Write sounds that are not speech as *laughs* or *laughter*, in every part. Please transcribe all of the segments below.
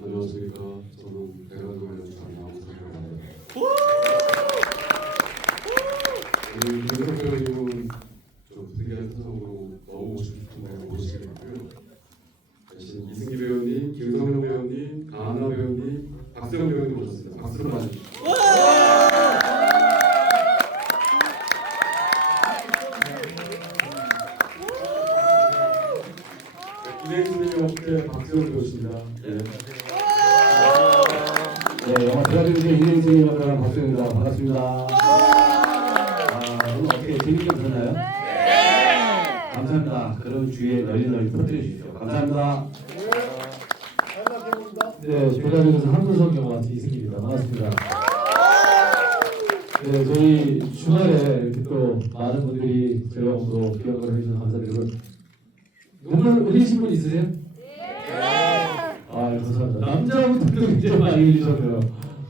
안녕하십니까. 저는 대관동에서 나무사라고 합니다. 오늘 배우님은 좀 특이한 사정으로 너무 오고 싶은데 못 오시겠고요. 대신 이승기 배우님, 김성령 배우님, 강하나 배우님, 박세영 배우님 오셨습니다. 박수로 맞으십시오. 어깨 박세영 배우십니다. 예. 네, 영화 대한민국의 인생생이 역할한 박수입니다. 반갑습니다. 아, 오늘 어떻게 재밌게 보셨나요? 네! 감사합니다. 그럼 주위에 널리 널리 퍼뜨려 주십시오. 감사합니다. 네, 대한민국에서 한분석 영화 이승기입니다. 반갑습니다. 네, 저희 주말에 이렇게 또 많은 분들이 저희 영화로 기억을 해주셔서 감사드리고 눈물 흘리신 분 있으세요? 아, 감사합니다. 남자분들도 *laughs* 굉장히 많이 흘리셨네요.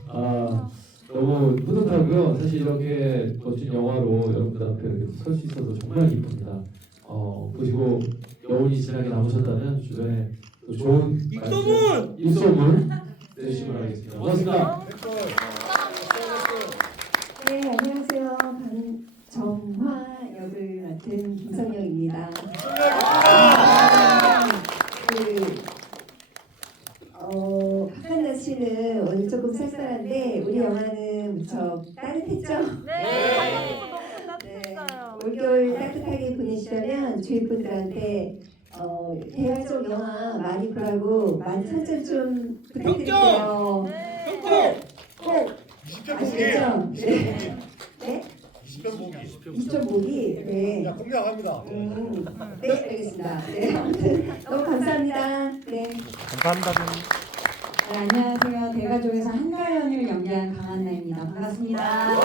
아, 너무 뿌듯하고요. 사실 이렇게 멋진 영화로 여러분들 앞에 이렇게 설 수 있어서 정말 기쁩니다. 어, 보시고 여운이 진하게 남으셨다면 주변에 또 좋은 입소문! 입소문 내주시기 바라겠습니다. 고맙습니다. 네, 안녕하세요. 정화 역을 맡은 김성영입니다. 그, 어, 박한나 씨는 오늘 조금 쌀쌀한데 우리 영화는 무척 따뜻했죠? 네. 너무 네. 따뜻했어요. 올겨울 따뜻하게 보내시려면 주위 분들한테 어, 대화적 영화 많이 보라고 많이 선전 좀 부탁드릴게요. 네. 꼭 아시겠죠? 네. 네? 20편 보기. 20점 보기. 네. 야, 공략합니다. 음, 네, 알겠습니다. 네, 아무튼 너무 감사합니다. 네. 네, 안녕하세요. 대가족에서 한가연을 연기한 강한나입니다. 반갑습니다. 어,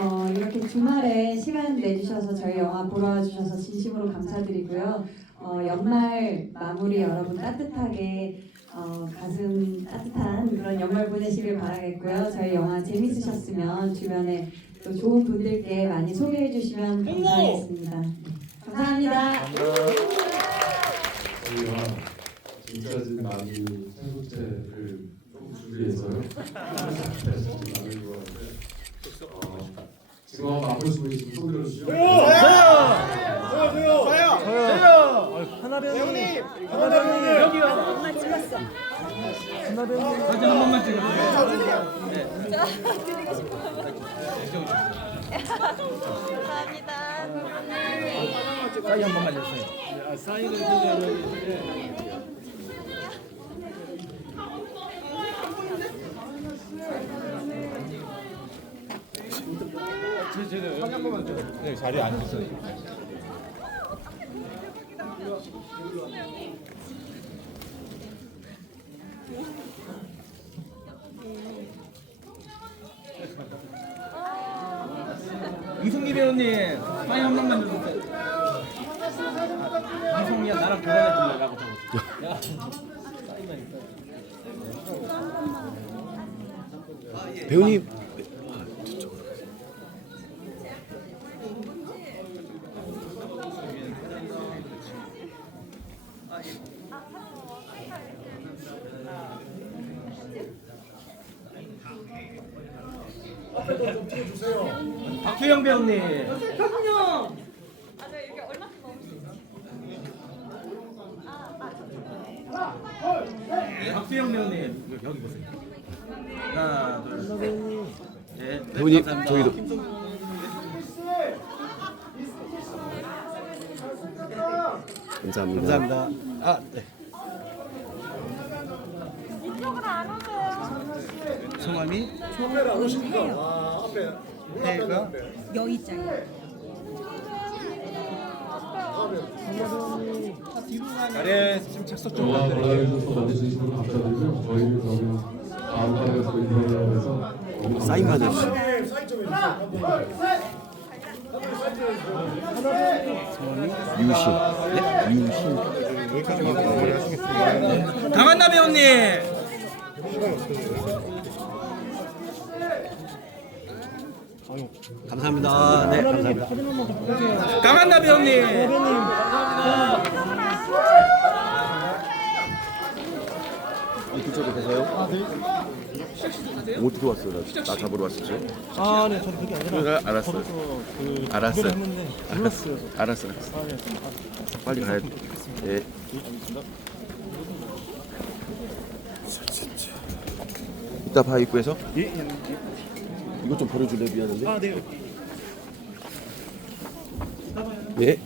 어, 이렇게 주말에 시간 내주셔서 저희 영화 보러 와주셔서 진심으로 감사드리고요. 어, 연말 마무리 여러분 따뜻하게 어, 가슴 따뜻한 그런 연말 보내시길 바라겠고요. 저희 영화 재밌으셨으면 주변에 또 좋은 분들께 많이 소개해 주시면 감사하겠습니다. 감사합니다. 저희가 지금까지 많이 생소체를 조금 준비해서요. 나누려고 하는데 어, 지금 한번 수 있으면 손 들어주시죠. 하나 배우님 하나 배우님 여기요 엄마 찍었어. 하나 배우님 사진 한 번만 찍어주세요. 감사합니다. 사인 한 번만 해주세요. 사인을 드 리려면 네, 자리에 앉으세요. 이승기 배우님 사인 한 번만 해주세요. 이승기야 나랑 결혼해 줄래라고 적어줘. 배우님. 박효영 배우님. 박수영 배우님 여기, 보세요. 하나, 둘, 셋. 네, 네, 배우님, 감사합니다. 저기도. 감사합니다. 감사합니다. 아, 네. 이쪽으로 안 오세요. 성함이 앞에. 해가 여의장이요. 자리에 지금 착석 좀 영화 분 감사드리고 저희는 해서 너무 사인만 감사합니다. 해주세요. 사인 좀 해주세요. 유신. 네, 유신. 여기까지. 강한나 배우님. 감사합니다. 네, 감사합니다. 강한나 배우님. 이쪽에 계세요? 아, 네. 어떻게 왔어요? 나, 나 잡으러 왔었지? 아, 네, 저는 그게 아니라 그래, 알았어. 걸어서 그 알았어요. 했는데 알았어. 몰랐어요. 알았어. 알았어. 아, 네. 빨리 가야 돼. 예. 이따 봐 입구에서. 예, 예. 이것 좀 버려줄래 미안한데. 아, 네. 예.